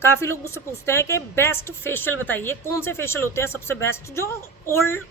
काफ़ी लोग मुझसे पूछते हैं कि बेस्ट फेशियल बताइए, कौन से फेशियल होते हैं सबसे बेस्ट जो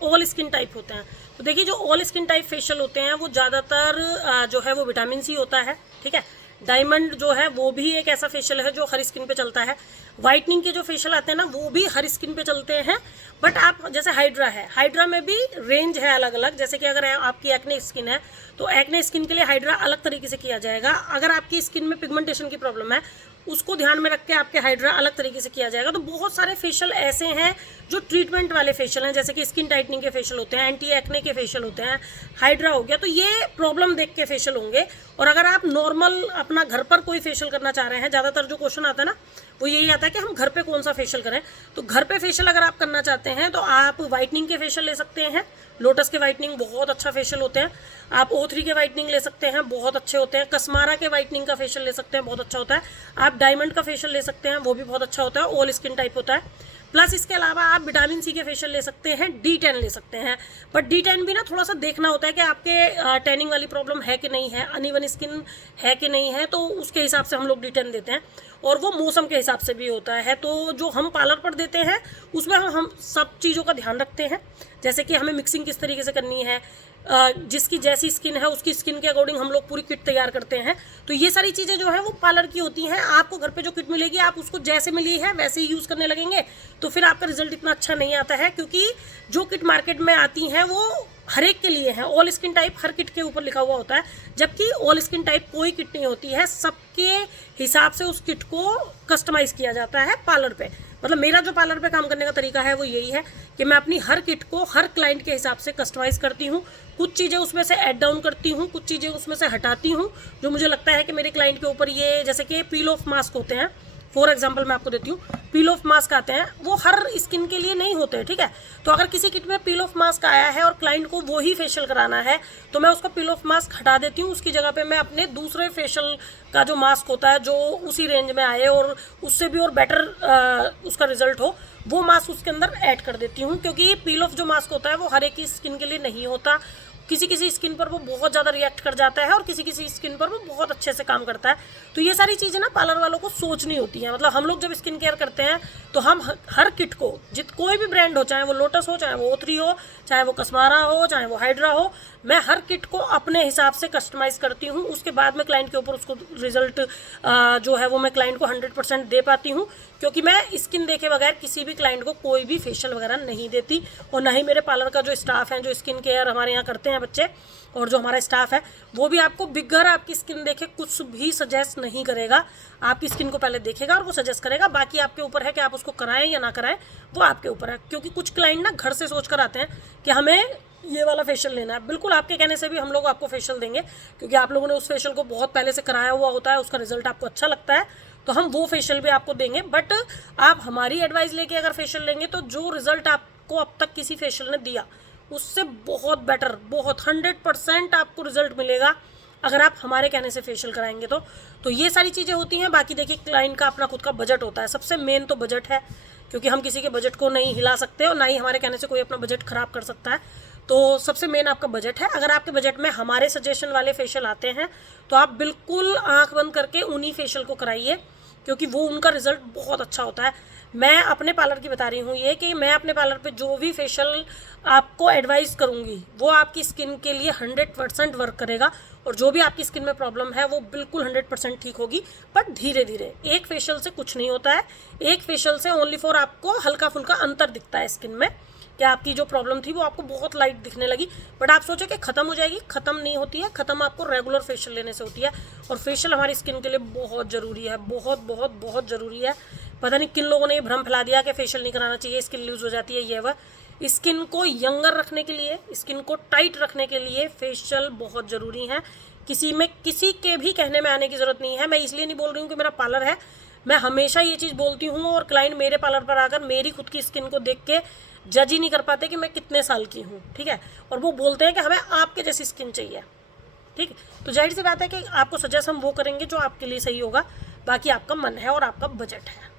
ऑल स्किन टाइप होते हैं। तो देखिए जो ऑल स्किन टाइप फेशियल होते हैं वो ज़्यादातर जो है वो विटामिन सी होता है, ठीक है। डायमंड जो है वो भी एक ऐसा फेशियल है जो हर स्किन पे चलता है। वाइटनिंग के जो फेशियल आते हैं ना वो भी हर स्किन पे चलते हैं। बट आप जैसे हाइड्रा है, हाइड्रा में भी रेंज है अलग अलग। जैसे कि अगर आपकी एक्ने स्किन है तो एक्ने स्किन के लिए हाइड्रा अलग तरीके से किया जाएगा। अगर आपकी स्किन में पिगमेंटेशन की प्रॉब्लम है उसको ध्यान में रख के आपके हाइड्रा अलग तरीके से किया जाएगा। तो बहुत सारे फेशियल ऐसे हैं जो ट्रीटमेंट वाले फेशियल हैं, जैसे कि स्किन टाइटनिंग के फेशियल होते हैं, एंटी एक्ने के फेशियल होते हैं, हाइड्रा हो गया। तो ये प्रॉब्लम देख के फेशियल होंगे। और अगर आप नॉर्मल अपना घर पर कोई फेशियल करना चाह रहे हैं, ज़्यादातर जो क्वेश्चन आता है ना वो यही आता है कि हम घर पे कौन सा फेशियल करें। तो घर पे फेशियल अगर आप करना चाहते हैं तो आप वाइटनिंग के फेशियल ले सकते हैं। लोटस के वाइटनिंग बहुत अच्छा फेशियल होते हैं। आप O3 के वाइटनिंग ले सकते हैं, बहुत अच्छे होते हैं। कसमारा के वाइटनिंग का फेशियल ले सकते हैं, बहुत अच्छा होता है। आप डायमंड का फेशियल ले सकते हैं, वो भी बहुत अच्छा होता है, ऑल स्किन टाइप होता है। प्लस इसके अलावा आप विटामिन सी के फेशियल ले सकते हैं, D10 ले सकते हैं। बट D10 भी ना थोड़ा सा देखना होता है कि आपके टैनिंग वाली प्रॉब्लम है कि नहीं है, अनइवन स्किन है कि नहीं है, तो उसके हिसाब से हम लोग D10 देते हैं। और वो मौसम के हिसाब से भी होता है। तो जो हम पार्लर पर देते हैं उसमें हम सब चीज़ों का ध्यान रखते हैं, जैसे कि हमें मिक्सिंग किस तरीके से करनी है, जिसकी जैसी स्किन है उसकी स्किन के अकॉर्डिंग हम लोग पूरी किट तैयार करते हैं। तो ये सारी चीज़ें जो है वो पार्लर की होती हैं। आपको घर पे जो किट मिलेगी आप उसको जैसे मिली है वैसे ही यूज़ करने लगेंगे तो फिर आपका रिजल्ट इतना अच्छा नहीं आता है, क्योंकि जो किट मार्केट में आती हैं वो हर एक के लिए है। ऑल स्किन टाइप हर किट के ऊपर लिखा हुआ होता है, जबकि ऑल स्किन टाइप कोई किट नहीं होती है। सबके हिसाब से उस किट को कस्टमाइज़ किया जाता है पार्लर पे। मतलब मेरा जो पार्लर पे काम करने का तरीका है वो यही है कि मैं अपनी हर किट को हर क्लाइंट के हिसाब से कस्टमाइज़ करती हूँ। कुछ चीज़ें उसमें से ऐड डाउन करती हूँ, कुछ चीज़ें उसमें से हटाती हूँ जो मुझे लगता है कि मेरे क्लाइंट के ऊपर ये, जैसे कि पील ऑफ मास्क होते हैं, फॉर एग्जाम्पल मैं आपको देती हूँ, पील ऑफ मास्क आते हैं वो हर स्किन के लिए नहीं होते, ठीक है। तो अगर किसी किट में पील ऑफ मास्क आया है और क्लाइंट को वो ही फेशियल कराना है तो मैं उसका पील ऑफ मास्क हटा देती हूँ। उसकी जगह पे मैं अपने दूसरे फेशियल का जो मास्क होता है जो उसी रेंज में आए और उससे भी और बेटर उसका रिजल्ट हो, वो मास्क उसके अंदर ऐड कर देती हूँ। क्योंकि पील ऑफ जो मास्क होता है वो हर एक की स्किन के लिए नहीं होता। किसी किसी स्किन पर वो बहुत ज़्यादा रिएक्ट कर जाता है और किसी किसी स्किन पर वो बहुत अच्छे से काम करता है। तो ये सारी चीज़ें ना पार्लर वालों को सोचनी होती हैं। मतलब हम लोग जब स्किन केयर करते हैं तो हम हर किट को, कोई भी ब्रांड हो, चाहे वो लोटस हो, चाहे वो O3 हो, चाहे वो कसमारा हो, चाहे वो हाइड्रा हो, मैं हर किट को अपने हिसाब से कस्टमाइज़ करती हूँ। उसके बाद में क्लाइंट के ऊपर उसको रिजल्ट जो है वो मैं क्लाइंट को 100% दे पाती हूँ। क्योंकि मैं स्किन देखे बगैर किसी भी क्लाइंट को कोई भी फेशियल वगैरह नहीं देती। और ना ही मेरे पार्लर का जो स्टाफ है, जो स्किन केयर हमारे यहाँ करते हैं बच्चे, और जो हमारा स्टाफ है वो भी आपको बिगर आपकी स्किन देखे कुछ भी सजेस्ट नहीं करेगा। आपकी स्किन को पहले देखेगा और वो सजेस्ट करेगा। बाकी आपके ऊपर है कि आप उसको कराएं या ना कराएं, वो आपके ऊपर है। क्योंकि कुछ क्लाइंट ना घर से सोच कर आते हैं कि हमें ये वाला फेशियल लेना है। बिल्कुल आपके कहने से भी हम लोग आपको फेशियल देंगे, क्योंकि आप लोगों ने उस फेशियल को बहुत पहले से कराया हुआ होता है, उसका रिजल्ट आपको अच्छा लगता है, तो हम वो फेशियल भी आपको देंगे। बट आप हमारी एडवाइस लेके अगर फेशियल लेंगे तो जो रिजल्ट आपको अब तक किसी फेशियल ने दिया उससे बहुत बेटर, बहुत 100% आपको रिजल्ट मिलेगा अगर आप हमारे कहने से फेशियल कराएंगे तो ये सारी चीज़ें होती हैं। बाकी देखिए क्लाइंट का अपना खुद का बजट होता है, सबसे मेन तो बजट है, क्योंकि हम किसी के बजट को नहीं हिला सकते और ना ही हमारे कहने से कोई अपना बजट ख़राब कर सकता है। तो सबसे मेन आपका बजट है। अगर आपके बजट में हमारे सजेशन वाले फेशियल आते हैं तो आप बिल्कुल आंख बंद करके उन्हीं फेशियल को कराइए, क्योंकि वो उनका रिजल्ट बहुत अच्छा होता है। मैं अपने पार्लर की बता रही हूँ ये कि मैं अपने पार्लर पे जो भी फेशियल आपको एडवाइस करूँगी वो आपकी स्किन के लिए 100% वर्क करेगा। और जो भी आपकी स्किन में प्रॉब्लम है वो बिल्कुल 100% ठीक होगी। बट धीरे धीरे, एक फेशियल से कुछ नहीं होता है। एक फेशियल से ओनली फॉर आपको हल्का फुल्का अंतर दिखता है स्किन में, कि आपकी जो प्रॉब्लम थी वो आपको बहुत लाइट दिखने लगी। बट आप सोचो कि ख़त्म हो जाएगी, ख़त्म नहीं होती है। ख़त्म आपको रेगुलर फेशियल लेने से होती है। और फेशियल हमारी स्किन के लिए बहुत ज़रूरी है, बहुत बहुत बहुत ज़रूरी है। पता नहीं किन लोगों ने ये भ्रम फैला दिया कि फेशियल नहीं कराना चाहिए, स्किन लूज हो जाती है, ये वह। स्किन को यंगर रखने के लिए, स्किन को टाइट रखने के लिए फेशियल बहुत ज़रूरी है। किसी के भी कहने में आने की ज़रूरत नहीं है। मैं इसलिए नहीं बोल रही हूँ कि मेरा पार्लर है, मैं हमेशा ये चीज़ बोलती हूँ। और क्लाइंट मेरे पार्लर पर आकर मेरी खुद की स्किन को देख के जज ही नहीं कर पाते कि मैं कितने साल की हूँ, ठीक है। और वो बोलते हैं कि हमें आपके जैसी स्किन चाहिए, ठीक है। तो जाहिर सी बात है कि आपको सजेस्ट हम वो करेंगे जो आपके लिए सही होगा। बाकी आपका मन है और आपका बजट है।